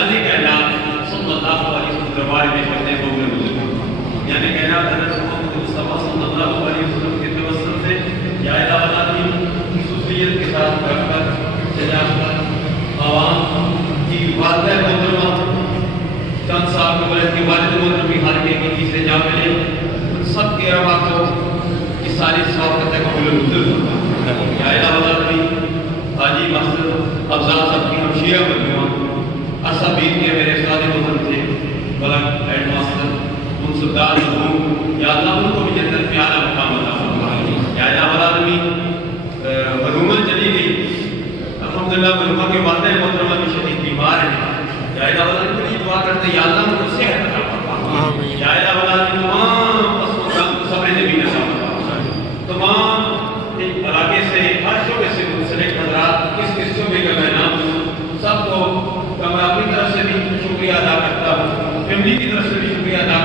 غازی کائنات صلی اللہ علیہ وسلم دربار میں کرنے کو ملے، یعنی کائنات حضرت محمد مصطفیٰ صلی اللہ علیہ وسلم کے توسط سے یا الہ العالمین خصوصیت کے ساتھ رکھ کر جناب پر عوام کی والدہ محترمہ چند صاحب کے والد کی والد محترم بھی ہر کے سے جا ملے، ان سب کے روا کو اس ساری سوقت قبول منظور فرما یا الہ العالمین۔ حاجی مقصد افضل صاحب کی ہمشیرہ مرحومہ عرصہ بیت کے میرے استاد محترم تھے بلک ہیڈ ماسٹر منصفدار مرحوم، یا اللہ ان کو بھی جنت میں اعلیٰ مقام عطا فرما یا الہ العالمین۔ مرحومہ چلی گئی، الحمدللہ مرحومہ کے والدہ محترمہ بھی شدید بیمار ہیں، یا الہ العالمین کی دعا کرتے ہیں یا اللہ ان کو صحت عطا فرما یا الہ العالمین۔ تمام پسماندہ کو صبر جمیل نصیب فرما، تمام علاقے سے ہر شعبے سے منسلک حضرات اس شعبے کا میں نام سب کو میں اپنی طرف سے بھی شکریہ ادا کرتا ہوں، فیملی کی طرف سے بھی شکریہ ادا